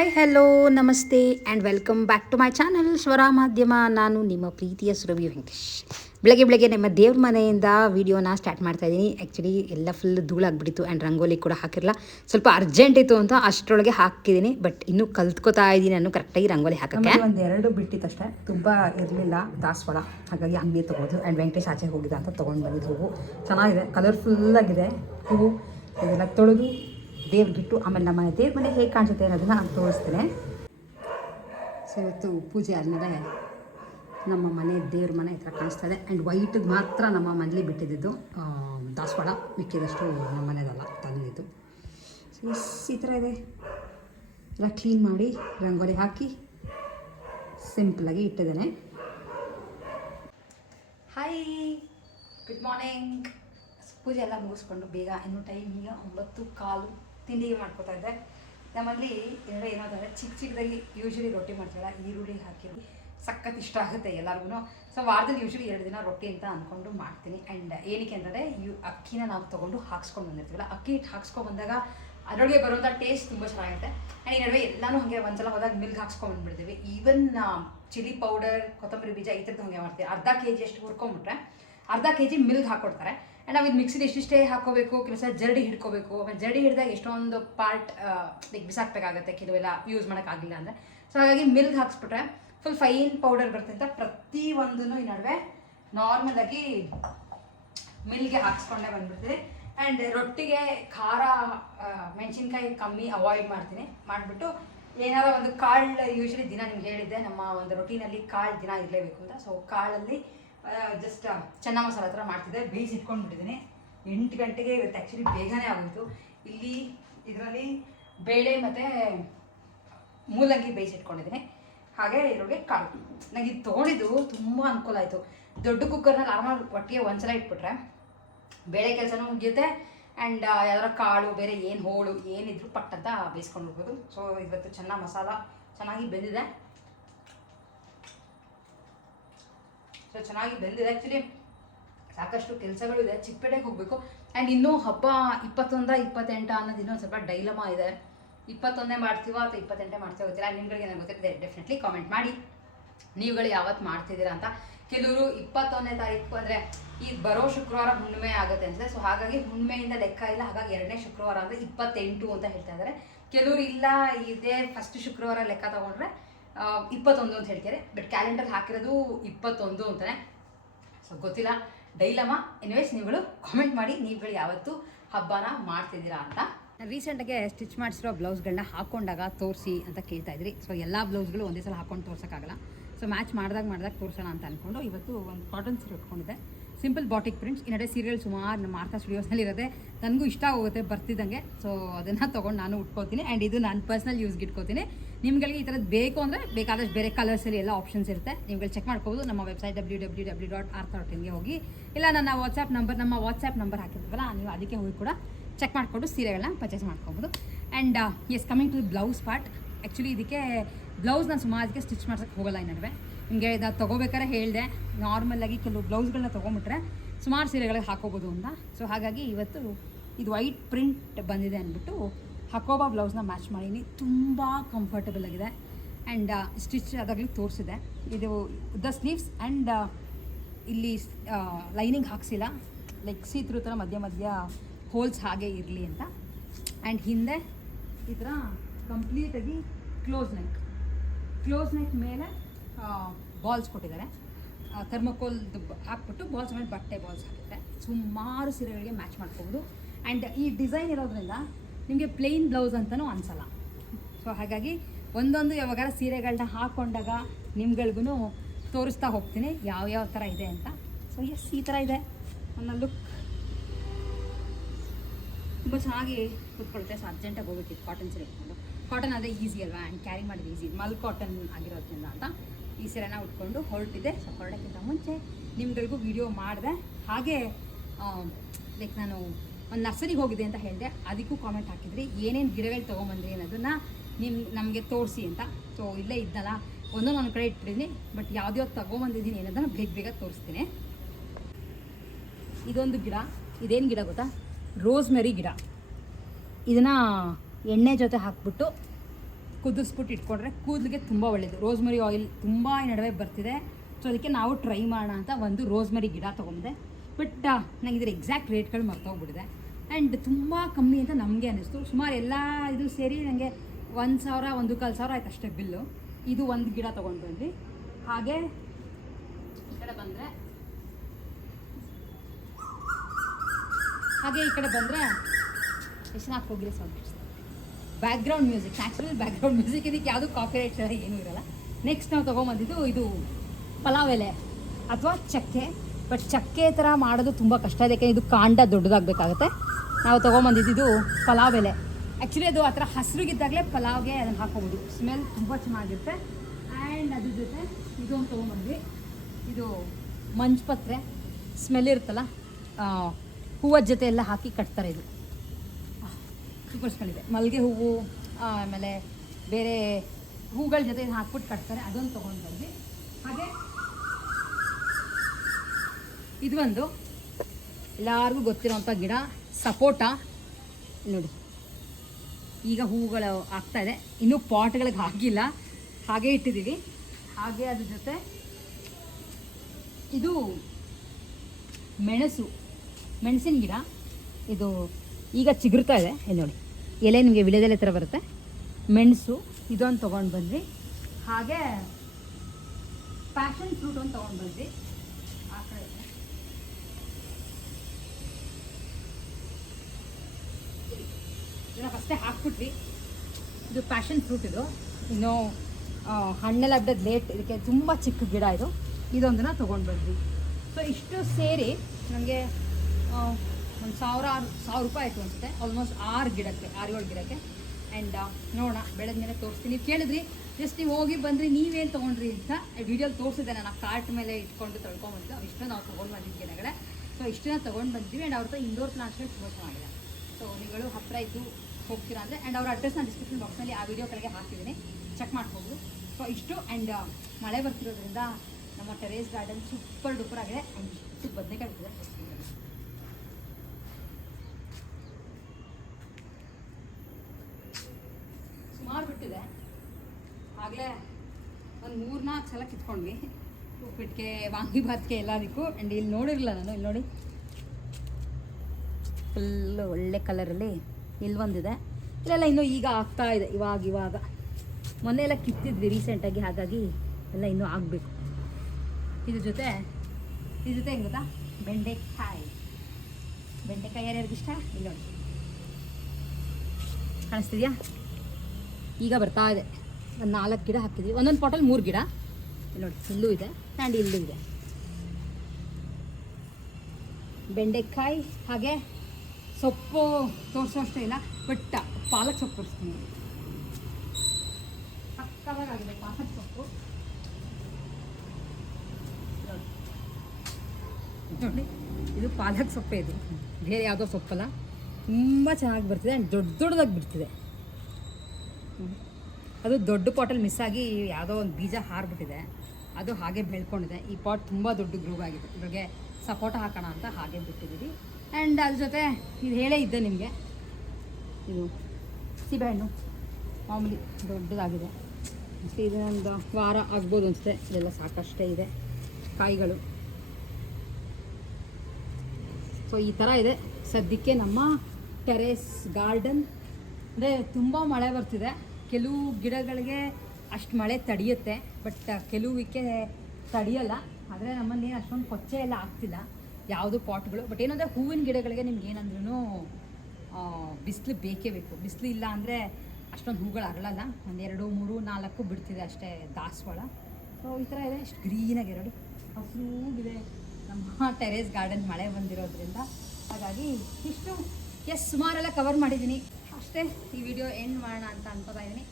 Hi hello ನಮಸ್ತೆ and welcome back to my channel Swara Madhyama. ನಾನು ನಿಮ್ಮ ಪ್ರೀತಿಯ ಸುರಭಿ ವೆಂಕಟೇಶ್. ಬೆಳಗ್ಗೆ ನಿಮ್ಮ ದೇವ್ರ ಮನೆಯಿಂದ ವೀಡಿಯೋನ ಸ್ಟಾರ್ಟ್ ಮಾಡ್ತಾಯಿದ್ದೀನಿ. ಆ್ಯಕ್ಚುಲಿ ಎಲ್ಲ ಫುಲ್ ಧೂಳಾಗ್ಬಿಟ್ಟಿತ್ತು ಆ್ಯಂಡ್ ರಂಗೋಲಿ ಕೂಡ ಹಾಕಿರಲ್ಲ. ಸ್ವಲ್ಪ ಅರ್ಜೆಂಟ್ ಇತ್ತು ಅಂತ ಅಷ್ಟರೊಳಗೆ ಹಾಕಿದ್ದೀನಿ. ಬಟ್ ಇನ್ನೂ ಕಲ್ತ್ಕೋತಾ ಇದ್ದೀನಿ ನಾನು ಕರೆಕ್ಟಾಗಿ ರಂಗೋಲಿ ಹಾಕೋಕ್ಕೆ. ಒಂದೆರಡು ಬಿಟ್ಟಿತ್ತಷ್ಟೇ, ತುಂಬ ಇರಲಿಲ್ಲ ದಾಸವಾಳ, ಹಾಗಾಗಿ ಅಂಗಡಿ ತೊಗೊಳೋದು. ಆ್ಯಂಡ್ ವೆಂಕಟೇಶ್ ಆಚೆ ಹೋಗಿದ್ದ ಅಂತ ತೊಗೊಂಡು ಬಂದಿದ್ದು ಹೂವು ಚೆನ್ನಾಗಿದೆ, ಕಲರ್ಫುಲ್ಲಾಗಿದೆ ಹೂವು. ಇದೆಲ್ಲ ತೊಳೆದು ದೇವ್ರಿಗಿಟ್ಟು ಆಮೇಲೆ ನಮ್ಮ ದೇವ್ರ ಮನೆ ಹೇಗೆ ಕಾಣಿಸುತ್ತೆ ಅನ್ನೋದನ್ನು ನಾನು ತೋರಿಸ್ತೇನೆ. ಸೊ ಇವತ್ತು ಪೂಜೆ ಆದಮೇಲೆ ನಮ್ಮ ಮನೆ ದೇವ್ರ ಮನೆ ಈ ಥರ ಕಾಣಿಸ್ತಾ ಇದೆ. ಆ್ಯಂಡ್ ವೈಟಿಗೆ ಮಾತ್ರ ನಮ್ಮ ಮನೇಲಿ ಬಿಟ್ಟಿದ್ದು ದಾಸವಾಳ, ಮಿಕ್ಕಿದಷ್ಟು ನಮ್ಮ ಮನೆಯದಲ್ಲ ತಂದಿದ್ದು. ಸೊ ಈ ಥರ ಇದೆ. ಎಲ್ಲ ಕ್ಲೀನ್ ಮಾಡಿ ರಂಗೋಲಿ ಹಾಕಿ ಸಿಂಪಲಾಗಿ ಇಟ್ಟಿದ್ದೇನೆ. Hi, good morning. ಪೂಜೆ ಎಲ್ಲ ಮುಗಿಸ್ಕೊಂಡು ಬೇಗ ಇನ್ನೂ ಟೈಮ್ ಈಗ 9:15 ತಿಂಡಿಗೆ ಮಾಡ್ಕೋತಾ ಇದ್ದೆ. ನಮ್ಮಲ್ಲಿ ಏನಾದರೆ ಚಿಕ್ಕದಾಗಿ ಯೂಶ್ವಲಿ ರೊಟ್ಟಿ ಮಾಡ್ತಾಳೆ, ಈರುಳ್ಳಿ ಹಾಕಿ ಸಖತ್ ಇಷ್ಟ ಆಗುತ್ತೆ ಎಲ್ಲರಿಗೂ. ಸೊ ವಾರದಲ್ಲಿ ಯೂಶ್ವಲಿ 2 ದಿನ ರೊಟ್ಟಿ ಅಂತ ಅಂದ್ಕೊಂಡು ಮಾಡ್ತೀನಿ. ಆ್ಯಂಡ್ ಏನಕ್ಕೆ ಅಂತಂದರೆ ಅಕ್ಕಿನ ನಾವು ತೊಗೊಂಡು ಹಾಕ್ಸ್ಕೊಂಡು ಬಂದಿರ್ತೀವಲ್ಲ, ಅಕ್ಕಿ ಹಿಟ್ಟು ಹಾಕ್ಸ್ಕೊಂಡು ಬಂದಾಗ ಅದರೊಳಗೆ ಬರೋಂಥ ಟೇಸ್ಟ್ ತುಂಬ ಚೆನ್ನಾಗಿರುತ್ತೆ. ಆ್ಯಂಡ್ ಈ ನಡುವೆ ಎಲ್ಲನೂ ಹಾಗೆ ಒಂದ್ಸಲ ಹೋದಾಗ ಮಿಲ್ಗೆ ಹಾಕ್ಸ್ಕೊಂಡು ಬಂದುಬಿಡ್ತೀವಿ. ಈವನ್ ಚಿಲ್ಲಿ ಪೌಡರ್, ಕೊತ್ತಂಬರಿ ಬೀಜ ಈ ಥರದ್ದು ಹಾಗೆ ಮಾಡ್ತೀವಿ. ಅರ್ಧ kg ಅಷ್ಟು ಹುರ್ಕೊಂಬಿಟ್ರೆ ಅರ್ಧ kg ಮಿಲ್ಗೆ ಹಾಕ್ಕೊಡ್ತಾರೆ. ಆ್ಯಂಡ್ ನಾವು ಇದು ಮಿಕ್ಸಿಗೆ ಎಷ್ಟಿಷ್ಟೇ ಹಾಕೋಬೇಕು, ಕೆಲಸ ಜರಡಿ ಹಿಡ್ಕೋಬೇಕು. ಆಮೇಲೆ ಜರಡಿ ಹಿಡಿದಾಗ ಎಷ್ಟೊಂದು ಪಾರ್ಟ್ ಲೈಕ್ ಬಿಸಾಕಬೇಕಾಗತ್ತೆ, ಕೆಲವೆಲ್ಲ ಯೂಸ್ ಮಾಡೋಕ್ಕಾಗಿಲ್ಲ ಅಂದರೆ. ಸೊ ಹಾಗಾಗಿ ಮಿಲ್ಗೆ ಹಾಕ್ಸ್ಬಿಟ್ರೆ ಫುಲ್ ಫೈನ್ ಪೌಡರ್ ಬರುತ್ತೆ ಅಂತ ಪ್ರತಿಯೊಂದೂ ಈ ನಡುವೆ ನಾರ್ಮಲಾಗಿ ಮಿಲ್ಗೆ ಹಾಕ್ಸ್ಕೊಂಡೇ ಬಂದ್ಬಿಡ್ತೀನಿ. ಆ್ಯಂಡ್ ರೊಟ್ಟಿಗೆ ಖಾರ ಮೆಣಸಿನ್ಕಾಯಿ ಕಮ್ಮಿ ಅವಾಯ್ಡ್ ಮಾಡ್ತೀನಿ. ಮಾಡಿಬಿಟ್ಟು ಏನಾದರೂ ಒಂದು ಕಾಳು, ಯೂಶ್ವಲಿ ದಿನ ನಿಮ್ಗೆ ಹೇಳಿದ್ದೆ ನಮ್ಮ ಒಂದು ರೊಟ್ಟಿನಲ್ಲಿ ಕಾಳು ದಿನ ಇರಲೇಬೇಕು ಅಂತ. ಸೊ ಕಾಳಲ್ಲಿ ಜಸ್ಟ್ ಚೆನ್ನ ಮಸಾಲ ಥರ ಮಾಡ್ತಿದ್ದೆ, ಬೇಯಿಸಿ ಇಟ್ಕೊಂಡ್ಬಿಟ್ಟಿದ್ದೀನಿ. 8 ಗಂಟೆಗೆ ಇವತ್ತು ಆ್ಯಕ್ಚುಲಿ ಬೇಗನೆ ಆಗೋಯಿತು. ಇಲ್ಲಿ ಇದರಲ್ಲಿ ಬೇಳೆ ಮತ್ತು ಮೂಲಂಗಿ ಬೇಯಿಸಿಟ್ಕೊಂಡಿದ್ದೀನಿ. ಹಾಗೆ ಇದ್ರೊಳಗೆ ಕಾಳು. ನನಗೆ ಇದು ತೊಗೊಂಡಿದ್ದು ತುಂಬ ಅನುಕೂಲ ಆಯಿತು. ದೊಡ್ಡ ಕುಕ್ಕರ್ನಲ್ಲಿ ಆರಾಮಾಗಿ ಒಟ್ಟಿಗೆ ಒಂದ್ಸಲ ಇಟ್ಬಿಟ್ರೆ ಬೇಳೆ ಕೆಲಸನೂ ಮುಗಿಯುತ್ತೆ. ಆ್ಯಂಡ್ ಯಾವ್ದಾರ ಕಾಳು ಬೇರೆ ಏನು ಹೋಳು ಏನಿದ್ರು ಪಟ್ ಅಂತ ಬೇಯಿಸ್ಕೊಂಡು ಹೋಗ್ಬೋದು. ಸೊ ಇವತ್ತು ಚೆನ್ನ ಮಸಾಲ ಚೆನ್ನಾಗಿ ಬೆಂದಿದೆ. ಆ್ಯಕ್ಚುಲಿ ಸಾಕಷ್ಟು ಕೆಲಸಗಳು ಇದೆ, ಚಿಕ್ಕಪೇಟೆಗೆ ಹೋಗಬೇಕು. ಆ್ಯಂಡ್ ಇನ್ನೂ ಹಬ್ಬ 21, 28 ಅನ್ನೋದು ಇನ್ನೊಂದು ಸ್ವಲ್ಪ ಡೈಲಮಾ ಇದೆ. 21 ಮಾಡ್ತೀವೋ ಅಥವಾ 28 ಮಾಡ್ತೀವೋ ಗೊತ್ತಿಲ್ಲ. ನಿಮ್ಗಳಿಗೆ ನನಗೆ ಗೊತ್ತಿದೆ, ಡೆಫಿನೆಟ್ಲಿ ಕಾಮೆಂಟ್ ಮಾಡಿ ನೀವುಗಳು ಯಾವತ್ತು ಮಾಡ್ತಿದ್ದೀರಾ ಅಂತ. ಕೆಲವರು 21ನೇ ತಾರೀಕು ಅಂದರೆ ಈ ಬರೋ ಶುಕ್ರವಾರ ಹುಣ್ಣಿಮೆ ಆಗುತ್ತೆ ಅನ್ಸುತ್ತೆ. ಸೊ ಹಾಗಾಗಿ ಹುಣ್ಣಿಮೆಯಿಂದ ಲೆಕ್ಕ ಇಲ್ಲ, ಹಾಗಾಗಿ 2ನೇ ಶುಕ್ರವಾರ ಅಂದರೆ 28 ಅಂತ ಹೇಳ್ತಾ ಇದ್ದಾರೆ. ಕೆಲವರು ಇಲ್ಲ, ಇದೇ ಫಸ್ಟ್ ಶುಕ್ರವಾರ ಲೆಕ್ಕ ತೊಗೊಂಡ್ರೆ 21 ಅಂತ ಹೇಳ್ತಾರೆ. ಬಟ್ ಕ್ಯಾಲೆಂಡರ್ ಹಾಕಿರೋದು 21 ಅಂತಾನೆ. ಸೊ ಗೊತ್ತಿಲ್ಲ, ಡೈಲಮ. ಎನಿವೇಸ್ ನೀವುಗಳು ಕಾಮೆಂಟ್ ಮಾಡಿ ನೀವುಗಳು ಯಾವತ್ತು ಹಬ್ಬನ ಮಾಡ್ತಿದ್ದೀರಾ ಅಂತ. ರೀಸೆಂಟಾಗೆ ಸ್ಟಿಚ್ ಮಾಡಿಸಿರೋ ಬ್ಲೌಸ್ಗಳನ್ನ ಹಾಕ್ಕೊಂಡಾಗ ತೋರಿಸಿ ಅಂತ ಕೇಳ್ತಾ ಇದ್ರಿ. ಸೊ ಎಲ್ಲ ಬ್ಲೌಸ್ಗಳು ಒಂದೇ ಸಲ ಹಾಕ್ಕೊಂಡು ತೋರ್ಸೋಕ್ಕಾಗಲ್ಲ. ಸೊ ಮ್ಯಾಚ್ ಮಾಡಿದಾಗ ತೋರಿಸೋಣ ಅಂತ ಅಂದ್ಕೊಂಡು ಇವತ್ತು ಒಂದು ಕಾಟನ್ ಸೀರೆ ಉಟ್ಕೊಂಡಿದ್ದೆ. Simple batik prints. ಈ ನಡೆ ಸೀರಿಯಲ್ ಸುಮಾರು ನಮ್ಮ ಮಾರ್ತಾ ಸ್ಟುಡಿಯೋಸ್ನಲ್ಲಿ ಇರುತ್ತೆ, ನನಗೂ ಇಷ್ಟ ಹೋಗುತ್ತೆ ಬರ್ತಿದ್ದಂಗೆ. ಸೊ ಅದನ್ನು ತೊಗೊಂಡು ನಾನು ಉಟ್ಕೋತೀನಿ. ಆ್ಯಂಡ್ ಇದು ನಾನು ಪರ್ಸ್ನಲ್ ಯೂಸ್ಗೆ ಇಟ್ಕೋತೀನಿ. ನಿಮ್ಗಳಿಗೆ ಈ ಥರದ್ದು ಬೇಕು ಅಂದರೆ ಬೇಕಾದಷ್ಟು ಬೇರೆ ಕಲರ್ಸಲ್ಲಿ ಎಲ್ಲ ಆಪ್ಷನ್ಸ್ ಇರುತ್ತೆ, ನೀವುಗಳು ಚೆಕ್ ಮಾಡ್ಕೋಬೋದು. ನಮ್ಮ ವೆಬ್ಸೈಟ್ www.artha.in ಹೋಗಿ, ಇಲ್ಲ ನನ್ನ ನಮ್ಮ ವಾಟ್ಸ್ಆ್ಯಪ್ ನಂಬರ್ ಹಾಕಿರ್ತೀವಲ್ಲ, ನೀವು ಅದಕ್ಕೆ ಹೋಗಿ ಕೂಡ ಚೆಕ್ ಮಾಡಿಕೊಂಡು ಸೀರೆಗಳನ್ನ ಪರ್ಚೇಸ್ ಮಾಡ್ಕೋಬೋದು. And yes, coming to blouse part. Actually ಇದಕ್ಕೆ ಬ್ಲೌಸ್ ನಾನು ಸುಮಾರಿಗೆ ಸ್ಟಿಚ್ ಮಾಡ್ಸೋಕ್ಕೆ ಹೋಗಲ್ಲ. ಈ ನಡುವೆ ನಿಮಗೆ ಇದು ತೊಗೋಬೇಕಾದ್ರೆ ಹೇಳಿದೆ, ನಾರ್ಮಲಾಗಿ ಕೆಲವು ಬ್ಲೌಸ್ಗಳನ್ನ ತೊಗೊಂಬಿಟ್ರೆ ಸುಮಾರು ಸೀರೆಗಳಿಗೆ ಹಾಕೋಬೋದು ಅಂತ. ಸೊ ಹಾಗಾಗಿ ಇವತ್ತು ಇದು ವೈಟ್ ಪ್ರಿಂಟ್ ಬಂದಿದೆ ಅಂದ್ಬಿಟ್ಟು ಹಕೋಬಾ ಬ್ಲೌಸ್ನ ಮ್ಯಾಚ್ ಮಾಡೀನಿ. ತುಂಬ ಕಂಫರ್ಟಬಲ್ ಆಗಿದೆ. ಆ್ಯಂಡ್ ಸ್ಟಿಚ್ ಅದಾಗಲೂ ತೋರಿಸಿದೆ. ಇದು ದ ಸ್ಲೀವ್ಸ್ ಆ್ಯಂಡ್ ಇಲ್ಲಿ ಲೈನಿಂಗ್ ಹಾಕ್ಸಿಲ್ಲ, ಲೈಕ್ ಸೀತ್ರೂ ಥರ ಮಧ್ಯ ಹೋಲ್ಸ್ ಹಾಗೆ ಇರಲಿ ಅಂತ. ಆ್ಯಂಡ್ ಹಿಂದೆ ಈ ಥರ ಕಂಪ್ಲೀಟಾಗಿ ಕ್ಲೋಸ್ ನೆಕ್ ಮೇಲೆ ಬಾಲ್ಸ್ ಕೊಟ್ಟಿದ್ದಾರೆ. ಥರ್ಮೋಕೋಲ್ ಹಾಕ್ಬಿಟ್ಟು ಬಾಲ್ಸ್ ಮೇಲೆ ಬಾಲ್ಸ್ ಹಾಕಿದ್ದಾರೆ. ಸುಮಾರು ಸೀರೆಗಳಿಗೆ ಮ್ಯಾಚ್ ಮಾಡ್ಕೋಬೋದು. ಆ್ಯಂಡ್ ಈ ಡಿಸೈನ್ ಇರೋದ್ರಿಂದ ನಿಮಗೆ ಪ್ಲೇನ್ ಬ್ಲೌಸ್ ಅಂತಲೂ ಅನಿಸಲ್ಲ. ಸೊ ಹಾಗಾಗಿ ಒಂದೊಂದು ಯಾವಾಗಾರ ಸೀರೆಗಳನ್ನ ಹಾಕ್ಕೊಂಡಾಗ ನಿಮ್ಗಳಿಗೂ ತೋರಿಸ್ತಾ ಹೋಗ್ತೀನಿ ಯಾವ ಥರ ಇದೆ ಅಂತ. ಸೊ ಎಸ್, ಈ ಥರ ಇದೆ ನನ್ನ ಲುಕ್. ತುಂಬ ಚೆನ್ನಾಗಿ ಕೂತ್ಕೊಳುತ್ತೆ. ಸೊ ಅರ್ಜೆಂಟಾಗಿ ಹೋಗ್ಬೇಕಿತ್ತು ಕಾಟನ್ ಸೀರೆ ಇಟ್ಕೊಂಡು. ಕಾಟನ್ ಆದರೆ ಈಸಿ ಅಲ್ವಾ, ಆ್ಯಂಡ್ ಕ್ಯಾರಿ ಮಾಡೋದು ಈಸಿ, ಮಲ್ ಕಾಟನ್ ಆಗಿರೋದ್ರಿಂದ ಅಂತ ಈ ಸೀರೆನ ಉಟ್ಕೊಂಡು ಹೊರಟಿದ್ದೆ. ಸೊ ಹೊರಡೋಕ್ಕಿಂತ ಮುಂಚೆ ನಿಮ್ಗಳಿಗೂ ವಿಡಿಯೋ ಮಾಡಿದೆ. ಹಾಗೆ ಲೈಕ್ ನಾನು ಒಂದು ನರ್ಸರಿಗೆ ಹೋಗಿದೆ ಅಂತ ಹೇಳಿದೆ, ಅದಕ್ಕೂ ಕಾಮೆಂಟ್ ಹಾಕಿದ್ರಿ ಏನೇನು ಗಿಡಗಳು ತೊಗೊಂಬಂದ್ರಿ ಅನ್ನೋದನ್ನು ನಮಗೆ ತೋರಿಸಿ ಅಂತ. ಸೊ ಇಲ್ಲೇ ಇದ್ದಲ್ಲ, ಒಂದೊಂದು ಕಡೆ ಇಟ್ಟಿದ್ದೀನಿ. ಬಟ್ ಯಾವ್ದು ತೊಗೊಂಬಂದಿದ್ದೀನಿ ಅನ್ನೋದನ್ನು ಬೇಗ ತೋರಿಸ್ತೀನಿ. ಇದೊಂದು ಗಿಡ, ಇದೇನು ಗಿಡ ಗೊತ್ತಾ, ರೋಸ್ಮೆರಿ ಗಿಡ. ಇದನ್ನು ಎಣ್ಣೆ ಜೊತೆ ಹಾಕ್ಬಿಟ್ಟು ಕುದಿಸ್ಬಿಟ್ಟು ಇಟ್ಕೊಂಡ್ರೆ ಕೂದಲಿಗೆ ತುಂಬ ಒಳ್ಳೆಯದು. ರೋಸ್ಮರಿ ಆಯಿಲ್ ತುಂಬ ನಡುವೆ ಬರ್ತಿದೆ, ಸೊ ಅದಕ್ಕೆ ನಾವು ಟ್ರೈ ಮಾಡೋಣ ಅಂತ ಒಂದು ರೋಸ್ಮರಿ ಗಿಡ ತೊಗೊಂಡೆ. ಬಟ್ ನಂಗೆ ಇದ್ರ ಎಕ್ಸಾಕ್ಟ್ ರೇಟ್ಗಳು ಮರ್ತೋಗ್ಬಿಟ್ಟಿದೆ ಆ್ಯಂಡ್ ತುಂಬ ಕಮ್ಮಿ ಅಂತ ನಮಗೆ ಅನ್ನಿಸ್ತು. ಸುಮಾರು ಎಲ್ಲ ಇದು ಸೇರಿ ನನಗೆ 1,000 1,400 ಆಯ್ತು ಅಷ್ಟೇ ಬಿಲ್ಲು. ಇದು ಒಂದು ಗಿಡ ತೊಗೊಂಡು ಬಂದ್ವಿ. ಹಾಗೆ ಈ ಕಡೆ ಬಂದರೆ ಎಷ್ಟು ಚೆನ್ನಾಗಿ ಹೋಗಿರೋ sound, background music, natural background music. ಇದಕ್ಕೆ ಯಾವುದು ಕಾಪಿರೈಟ್ ಏನೂ ಇರೋಲ್ಲ. ನೆಕ್ಸ್ಟ್ ನಾವು ತೊಗೊಂಬಂದಿದ್ದು ಇದು ಪಲಾವ್ ಎಲೆ ಅಥವಾ ಚಕ್ಕೆ. ಬಟ್ ಚಕ್ಕೆ ಥರ ಮಾಡೋದು ತುಂಬ ಕಷ್ಟ ಇದೆ, ಯಾಕೆಂದರೆ ಇದು ಕಾಂಡ ದೊಡ್ಡದಾಗಬೇಕಾಗತ್ತೆ. ನಾವು ತೊಗೊಂಬಂದಿದ್ದು ಪಲಾವ್ ಎಲೆ. ಆ್ಯಕ್ಚುಲಿ ಅದು ಆ ಥರ ಹಸಿರುಗಿದ್ದಾಗಲೇ ಪಲಾವ್ಗೆ ಅದನ್ನು ಹಾಕೋಬೋದು, ಸ್ಮೆಲ್ ತುಂಬ ಚೆನ್ನಾಗಿರುತ್ತೆ. ಆ್ಯಂಡ್ ಅದ್ರ ಜೊತೆ ಇದೊಂದು ತೊಗೊಂಬಂದ್ವಿ. ಇದು ಮಂಜುಪತ್ರೆ ಸ್ಮೆಲ್ ಇರುತ್ತಲ್ಲ, ಹೂವದ ಜೊತೆ ಎಲ್ಲ ಹಾಕಿ ಕಟ್ತಾರೆ. ಇದು ಸೂಪರ್ಸ್ಗಳಿದೆ, ಮಲ್ಲಿಗೆ ಹೂವು ಆಮೇಲೆ ಬೇರೆ ಹೂಗಳ ಜೊತೆ ಹಾಕ್ಬಿಟ್ಟು ಕಟ್ತಾರೆ. ಅದೊಂದು ತೊಗೊಂಡು ಬಂದ್ವಿ. ಹಾಗೆ ಇದು ಒಂದು ಎಲ್ಲರಿಗೂ ಗೊತ್ತಿರೋಂಥ ಗಿಡ ಸಪೋಟ. ನೋಡಿ ಈಗ ಹೂಗಳು ಆಗ್ತಾಯಿದೆ, ಇನ್ನೂ ಪಾಟ್ಗಳಿಗೆ ಹಾಕಿಲ್ಲ, ಹಾಗೆ ಇಟ್ಟಿದ್ದೀವಿ. ಹಾಗೆ ಅದ್ರ ಜೊತೆ ಇದು ಮೆಣಸಿನ ಗಿಡ. ಇದು ಈಗ ಚಿಗುರ್ತಾ ಇದೆ, ಇಲ್ಲಿ ನೋಡಿ ಎಲೆ ನಿಮಗೆ ವಿಳೆದೆಲೆ ಥರ ಬರುತ್ತೆ. ಮೆಣಸು ಇದೊಂದು ತೊಗೊಂಡು ಬಂದ್ವಿ. ಹಾಗೆ ಪ್ಯಾಷನ್ ಫ್ರೂಟ್ ಒಂದು ತೊಗೊಂಡು ಬಂದ್ವಿ. ಆ ಕಡೆ ಇದನ್ನು ಫಸ್ಟೇ ಹಾಕ್ಬಿಟ್ವಿ. ಇದು ಪ್ಯಾಷನ್ ಫ್ರೂಟ್. ಇದು ಇನ್ನೂ ಹಣ್ಣೆಲ್ಲ ಬಿಡೋದು ಲೇಟ್, ಇದಕ್ಕೆ ತುಂಬ ಚಿಕ್ಕ ಗಿಡ ಇದು. ಇದೊಂದನ್ನು ತೊಗೊಂಡು ಬಂದ್ವಿ. ಸೊ ಇಷ್ಟು ಸೇರಿ ನನಗೆ ಒಂದು 1,000 ರೂಪಾಯಿ ಆಯಿತು ಅನಿಸುತ್ತೆ, ಆಲ್ಮೋಸ್ಟ್ 6 ಗಿಡಕ್ಕೆ 6-7 ಗಿಡಕ್ಕೆ. ಆ್ಯಂಡ್ ನೋಡೋಣ ಬೆಳೆದ ಮೇಲೆ ತೋರಿಸ್ತೀನಿ. ನೀವು ಕೇಳಿದ್ರಿ ಜಸ್ಟ್ ನೀವು ಹೋಗಿ ಬಂದ್ರಿ ನೀವೇನು ತೊಗೊಂಡ್ರಿ ಅಂತ ವಿಡಿಯೋಲಿ ತೋರಿಸಿದೆ. ನಾನು ಕಾರ್ಟ್ ಮೇಲೆ ಇಟ್ಕೊಂಡು ತೊಳ್ಕೊಂಬಂದು ಇಷ್ಟು ನಾವು ತೊಗೊಂಡು ಬಂದಿದ್ದ ಗಿಡಗಳೇ. ಸೊ ಇಷ್ಟನ್ನ ತೊಗೊಂಡು ಬಂದಿದ್ವಿ. ಆ್ಯಂಡ್ ಅವ್ರ ಇಂಡೋರ್ ಪ್ಲಾಂಟ್ಸ್ಗಳು ತುಂಬ ಚೆನ್ನಾಗಿದೆ. ಸೊ ನೀವುಗಳು ಹತ್ತಿರ ಇದ್ದು ಹೋಗ್ತೀರಾ ಅಂದರೆ, ಆ್ಯಂಡ್ ಅವ್ರ ಅಡ್ರೆಸ್ನ ಡಿಸ್ಕ್ರಿಪ್ಷನ್ ಬಾಕ್ಸ್ನಲ್ಲಿ ಆ ವಿಡಿಯೋ ಕೆಳಗೆ ಹಾಕಿದ್ದೀನಿ, ಚೆಕ್ ಮಾಡ್ಬೋದು. ಸೊ ಇಷ್ಟು. ಆ್ಯಂಡ್ ಮಳೆ ಬರ್ತಿರೋದ್ರಿಂದ ನಮ್ಮ ಟೆರೇಸ್ ಗಾರ್ಡನ್ ಸೂಪರ್ ಡೂಪರ್ ಆಗಿದೆ. ಆ್ಯಂಡ್ ಇಷ್ಟು ಬದನೆಕಾಯಿ ಬಿಟ್ಟಿದೆ, ಸುಮಾರು ಬಿಟ್ಟಿದೆ. ಆಗಲೇ ಒಂದು 3-4 ಸಲ ಕಿತ್ಕೊಂಡ್ವಿ, ಉಪ್ಪಿಟ್ಟಿಗೆ ವಾಂಗಿಭಾತ್ಗೆ ಎಲ್ಲದಕ್ಕೂ. ಆ್ಯಂಡ್ ಇಲ್ಲಿ ನೋಡಿರಲಿಲ್ಲ ನಾನು, ಇಲ್ಲಿ ನೋಡಿ ಫುಲ್ಲು ಒಳ್ಳೆ ಕಲರಲ್ಲಿ ಇಲ್ಲಿ ಒಂದಿದೆ. ಇಲ್ಲೆಲ್ಲ ಇನ್ನೂ ಈಗ ಆಗ್ತಾ ಇದೆ, ಇವಾಗ ಮೊನ್ನೆ ಎಲ್ಲ ಕಿತ್ತಿದ್ವಿ ರೀಸೆಂಟಾಗಿ, ಹಾಗಾಗಿ ಎಲ್ಲ ಇನ್ನೂ ಆಗಬೇಕು. ಇದ್ರ ಜೊತೆ ಹೆಂಗೆ ಗೊತ್ತಾ, ಬೆಂಡೆಕಾಯಿ ಯಾರ್ಯಾರಿಗೆ ಇಷ್ಟ ಇಲ್ಲಿ ನೋಡಿ, ಕಾಣಿಸ್ತಿದ್ಯಾ? ಈಗ ಬರ್ತಾ ಇದೆ. ಒಂದು 4 ಗಿಡ ಹಾಕಿದ್ವಿ, ಒಂದೊಂದು ಪಾಟಲ್ಲಿ 3 ಗಿಡ. ಇಲ್ಲಿ ನೋಡಿ, ಇಲ್ಲೂ ಇದೆ ಆ್ಯಂಡ್ ಇಲ್ಲೂ ಇದೆ ಬೆಂಡೆಕಾಯಿ. ಹಾಗೆ ಸೊಪ್ಪು ತೋರಿಸೋ ಅಷ್ಟೇ ಇಲ್ಲ, ಬಟ್ ಪಾಲಕ್ ಸೊಪ್ಪು ತೋರಿಸ್ತೀನಿ. ಪಕ್ಕವಾಗಿದೆ ಪಾಲಕ್ ಸೊಪ್ಪು. ನೋಡಿ ಇದು ಪಾಲಕ್ ಸೊಪ್ಪೆ, ಇದು ಬೇರೆ ಯಾವುದೋ ಸೊಪ್ಪಲ್ಲ. ತುಂಬ ಚೆನ್ನಾಗಿ ಬರ್ತಿದೆ ಆ್ಯಂಡ್ ದೊಡ್ಡದಾಗಿ ಬಿಡ್ತಿದೆ. ಅದು ದೊಡ್ಡ ಪಾಟಲ್ಲಿ ಮಿಸ್ ಆಗಿ ಯಾವುದೋ ಒಂದು ಬೀಜ ಹಾರಿಬಿಟ್ಟಿದೆ, ಅದು ಹಾಗೆ ಬೆಳ್ಕೊಂಡಿದೆ. ಈ ಪಾಟ್ ತುಂಬ ದೊಡ್ಡ ಗ್ರೂ ಆಗಿದೆ, ಇದ್ರಿಗೆ ಸಪೋಟ ಹಾಕೋಣ ಅಂತ ಹಾಗೆ ಬಿಟ್ಟಿದ್ದೀವಿ. ಆ್ಯಂಡ್ ಅದ್ರ ಜೊತೆ ಇದು ಹೇಳೇ ಇದ್ದೆ ನಿಮಗೆ, ಇದು ಸೀಬೆಹಣ್ಣು ಮಾಮೂಲಿ ದೊಡ್ಡದಾಗಿದೆ. ಇದೊಂದು ವಾರ ಆಗ್ಬೋದು ಅನಿಸುತ್ತೆ. ಇದೆಲ್ಲ ಸಾಕಷ್ಟೇ ಇದೆ ಕಾಯಿಗಳು. ಸೊ ಈ ಥರ ಇದೆ ಸದ್ಯಕ್ಕೆ ನಮ್ಮ ಟೆರೇಸ್ ಗಾರ್ಡನ್. ಅಂದರೆ ತುಂಬ ಮಳೆ ಬರ್ತಿದೆ, ಕೆಲವು ಗಿಡಗಳಿಗೆ ಅಷ್ಟು ಮಳೆ ತಡೆಯುತ್ತೆ, ಬಟ್ ಕೆಲವಕ್ಕೆ ತಡೆಯಲ್ಲ. ಆದರೆ ನಮ್ಮಲ್ಲಿ ಅಷ್ಟೊಂದು ಕೊಚ್ಚೆ ಎಲ್ಲ ಆಗ್ತಿಲ್ಲ ಯಾವುದು ಪಾಟ್ಗಳು. ಬಟ್ ಏನಂದರೆ ಹೂವಿನ ಗಿಡಗಳಿಗೆ ನಿಮ್ಗೆ ಏನಂದ್ರೂ ಬಿಸಿಲು ಬೇಕೇ ಬೇಕು. ಬಿಸಿಲು ಇಲ್ಲ ಅಂದರೆ ಅಷ್ಟೊಂದು ಹೂಗಳು ಅರಳಲ್ಲ. 1 2 3 4 ಬಿಡ್ತಿದೆ ಅಷ್ಟೇ ದಾಸವಾಳ. ಸೊ ಈ ಥರ ಇದೆ, ಇಷ್ಟು ಗ್ರೀನಾಗಿ ನೋಡಿ ಹಸಿರುಗಿದೆ ನಮ್ಮ ಟೆರೇಸ್ ಗಾರ್ಡನ್ ಮಳೆ ಬಂದಿರೋದ್ರಿಂದ. ಹಾಗಾಗಿ ಇಷ್ಟು ಸುಮಾರೆಲ್ಲ ಕವರ್ ಮಾಡಿದ್ದೀನಿ ಅಷ್ಟೇ. ಈ ವಿಡಿಯೋ ಎಂಡ್ ಮಾಡೋಣ ಅಂತ ಅನ್ಕೋತಾ ಇದ್ದೀನಿ.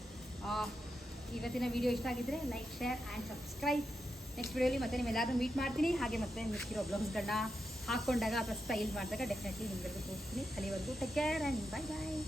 ಇವತ್ತಿನ ವಿಡಿಯೋ ಇಷ್ಟ ಆಗಿದ್ದರೆ like, share and subscribe. Next ವಿಡಿಯೋಲಿ ಮತ್ತೆ ನಿಮ್ಮೆಲ್ಲರೂ ಮೀಟ್ ಮಾಡ್ತೀನಿ. ಹಾಗೆ ಮತ್ತೆ ಮಿಕ್ಕಿರೋ ಬ್ಲೌಸ್ಗಳನ್ನ ಹಾಕ್ಕೊಂಡಾಗ ಅಥವಾ ಸ್ಟೈಲ್ ಮಾಡಿದಾಗ ಡೆಫಿನೆಟ್ಲಿ ನಿಮ್ಗೆಲ್ಲರೂ ತೋರಿಸ್ತೀನಿ. ಅಲ್ಲಿವರೆಗೂ take care and bye bye.